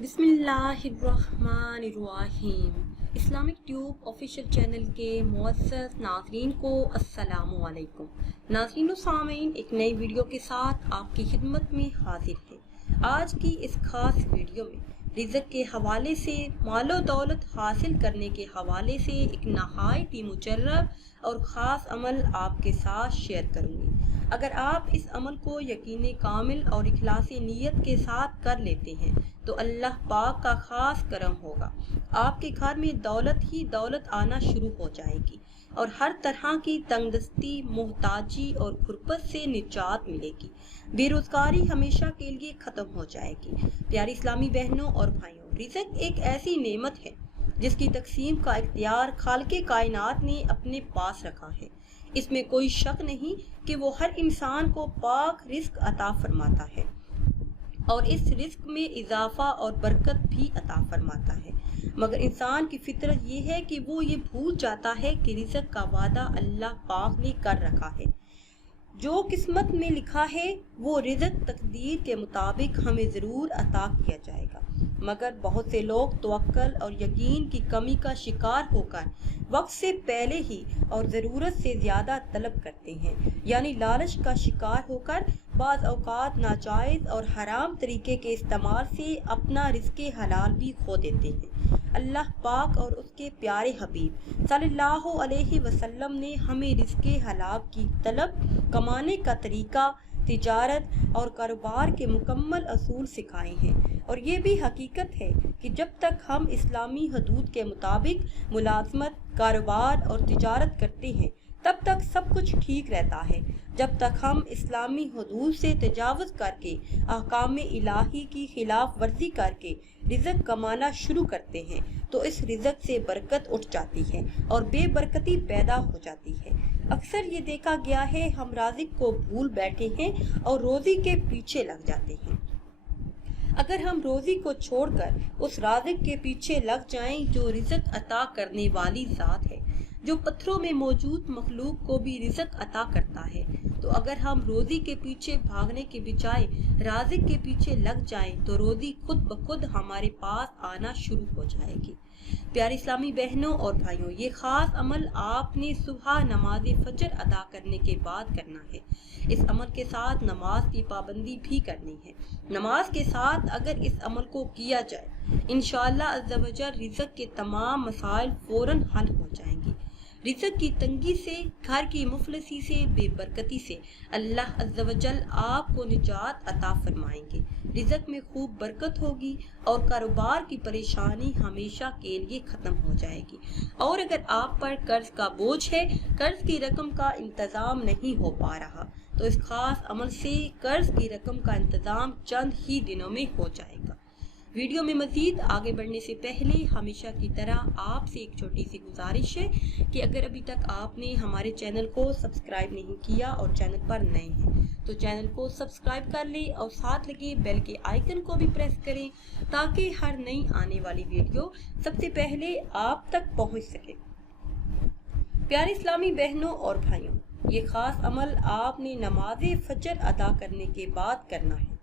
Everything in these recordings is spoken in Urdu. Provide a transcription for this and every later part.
بسم اللہ الرحمن الرحیم۔ اسلامک ٹیوب آفیشیل چینل کے معزز ناظرین کو السلام علیکم۔ ناظرین و سامعین، ایک نئی ویڈیو کے ساتھ آپ کی خدمت میں حاضر ہے۔ آج کی اس خاص ویڈیو میں رزق کے حوالے سے، مال و دولت حاصل کرنے کے حوالے سے ایک نہایت ہی مجرب اور خاص عمل آپ کے ساتھ شیئر کروں گی۔ اگر آپ اس عمل کو یقین کامل اور اخلاص نیت کے ساتھ کر لیتے ہیں تو اللہ پاک کا خاص کرم ہوگا۔ آپ کے گھر میں دولت ہی دولت آنا شروع ہو جائے گی اور ہر طرح کی تنگ دستی، محتاجی اور غربت سے نجات ملے گی۔ بے روزگاری ہمیشہ کے لیے ختم ہو جائے گی۔ پیاری اسلامی بہنوں اور بھائیوں، رزق ایک ایسی نعمت ہے جس کی تقسیم کا اختیار خالق کائنات نے اپنے پاس رکھا ہے۔ اس میں کوئی شک نہیں کہ وہ ہر انسان کو پاک رزق عطا فرماتا ہے اور اس رزق میں اضافہ اور برکت بھی عطا فرماتا ہے، مگر انسان کی فطرت یہ ہے کہ وہ یہ بھول جاتا ہے کہ رزق کا وعدہ اللہ پاک نے کر رکھا ہے۔ جو قسمت میں لکھا ہے وہ رزق تقدیر کے مطابق ہمیں ضرور عطا کیا جائے گا، مگر بہت سے لوگ توکل اور یقین کی کمی کا شکار ہو کر وقت سے پہلے ہی اور ضرورت سے زیادہ طلب کرتے ہیں، یعنی لالچ کا شکار ہو کر بعض اوقات ناجائز اور حرام طریقے کے استعمال سے اپنا رزق حلال بھی کھو دیتے ہیں۔ اللہ پاک اور اس کے پیارے حبیب صلی اللہ علیہ وسلم نے ہمیں رزق حلال کی طلب، کمانے کا طریقہ، تجارت اور کاروبار کے مکمل اصول سکھائے ہیں، اور یہ بھی حقیقت ہے کہ جب تک ہم اسلامی حدود کے مطابق ملازمت، کاروبار اور تجارت کرتے ہیں تب تک سب کچھ ٹھیک رہتا ہے۔ جب تک ہم اسلامی حدود سے تجاوز کر کے احکام الہی کی خلاف ورزی کر کے رزق کمانا شروع کرتے ہیں تو اس رزق سے برکت اٹھ جاتی ہے اور بے برکتی پیدا ہو جاتی ہے۔ اکثر یہ دیکھا گیا ہے ہم رازق کو بھول بیٹھے ہیں اور روزی کے پیچھے لگ جاتے ہیں۔ اگر ہم روزی کو چھوڑ کر اس رازق کے پیچھے لگ جائیں جو رزق عطا کرنے والی ذات ہے، جو پتھروں میں موجود مخلوق کو بھی رزق عطا کرتا ہے، تو اگر ہم روزی کے پیچھے بھاگنے کے بجائے رازق کے پیچھے لگ جائیں تو روزی خود بخود ہمارے پاس آنا شروع ہو جائے گی۔ پیاری اسلامی بہنوں اور بھائیوں، یہ خاص عمل آپ نے صبح نماز فجر ادا کرنے کے بعد کرنا ہے۔ اس عمل کے ساتھ نماز کی پابندی بھی کرنی ہے۔ نماز کے ساتھ اگر اس عمل کو کیا جائے، انشاءاللہ عز و جل رزق کے تمام مسائل فوراً حل ہو جائیں گے۔ رزق کی تنگی سے، گھر کی مفلسی سے، بے برکتی سے اللہ عز و جل آپ کو نجات عطا فرمائیں گے۔ رزق میں خوب برکت ہوگی اور کاروبار کی پریشانی ہمیشہ کے لیے ختم ہو جائے گی۔ اور اگر آپ پر قرض کا بوجھ ہے، قرض کی رقم کا انتظام نہیں ہو پا رہا، تو اس خاص عمل سے قرض کی رقم کا انتظام چند ہی دنوں میں ہو جائے گا۔ ویڈیو میں مزید آگے بڑھنے سے پہلے ہمیشہ کی طرح آپ سے ایک چھوٹی سی گزارش ہے کہ اگر ابھی تک آپ نے ہمارے چینل کو سبسکرائب نہیں کیا اور چینل پر نئے ہیں تو چینل کو سبسکرائب کر لیں اور ساتھ لگے بیل کے آئیکن کو بھی پریس کریں تاکہ ہر نئی آنے والی ویڈیو سب سے پہلے آپ تک پہنچ سکے۔ پیارے اسلامی بہنوں اور بھائیوں، یہ خاص عمل آپ نے نماز فجر ادا کرنے کے بعد کرنا ہے۔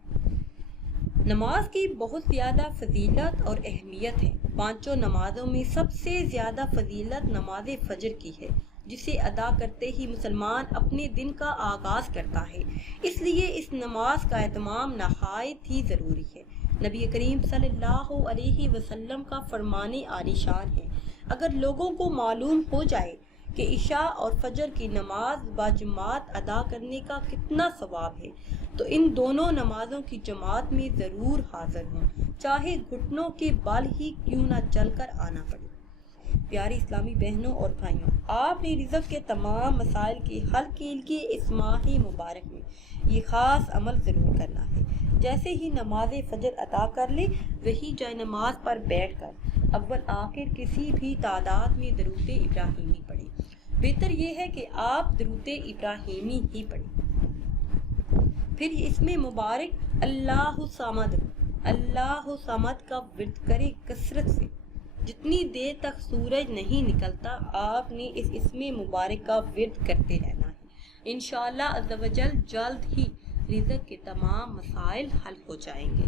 نماز کی بہت زیادہ فضیلت اور اہمیت ہے۔ پانچوں نمازوں میں سب سے زیادہ فضیلت نماز فجر کی ہے، جسے ادا کرتے ہی مسلمان اپنے دن کا آغاز کرتا ہے۔ اس لیے اس نماز کا اہتمام نہایت ہی ضروری ہے۔ نبی کریم صلی اللہ علیہ وسلم کا فرمان عالی شان ہے، اگر لوگوں کو معلوم ہو جائے کہ عشاء اور فجر کی نماز باجماعت ادا کرنے کا کتنا ثواب ہے تو ان دونوں نمازوں کی جماعت میں ضرور حاضر ہوں، چاہے گھٹنوں کے بال ہی کیوں نہ چل کر آنا پڑے۔ پیاری اسلامی بہنوں اور بھائیوں، آپ نے رزق کے تمام مسائل کے حل کے لیے اس ماہ مبارک میں یہ خاص عمل ضرور کرنا ہے۔ جیسے ہی نماز فجر ادا کر لے، وہی جائے نماز پر بیٹھ کر اول آخر کسی بھی تعداد میں درود ابراہیمی پڑھیں۔ بہتر یہ ہے کہ آپ درود ابراہیمی ہی پڑھیں، پھر اس میں مبارک اللہ صمد کا ورد کرے کثرت سے۔ جتنی دیر تک سورج نہیں نکلتا آپ نے اس اسم مبارک کا ورد کرتے رہنا ہے۔ انشاءاللہ عز و جل جلد ہی رزق کے تمام مسائل حل ہو جائیں گے۔